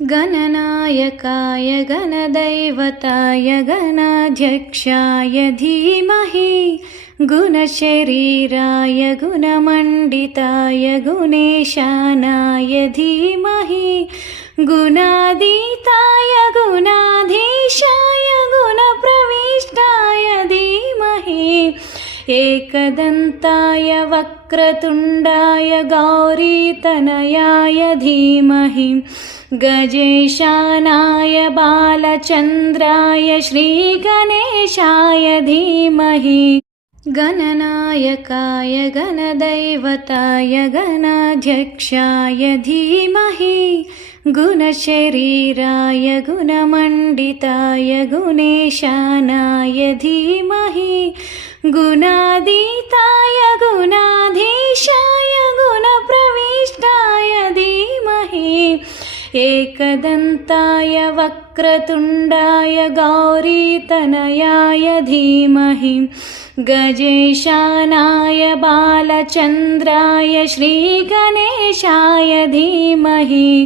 गणनायकाय गणदैवताय गणाध्यक्षाय धीमहि गुणशरीराय गुणमण्डिताय गुणेशानाय धीमहि गुणातीताय गुणाधीशाय गुणप्रविष्टाय धीमहि एकदन्ताय वक्रतुण्डाय गौरीतनयाय धीमहि गजेशानाय बालचन्द्राय श्रीगणेशाय धीमहि गणनायकाय गणदैवताय गणाध्यक्षाय धीमहि गुणशरीराय गुणमण्डिताय गुणेशानाय धीमहि गुणातीताय गुणाधीशाय गुणप्रविष्टाय धीमहि एकदन्ताय वक्रतुण्डाय गौरीतनयाय धीमहि गजेशानाय बालचन्द्राय श्रीगणेशाय धीमहि।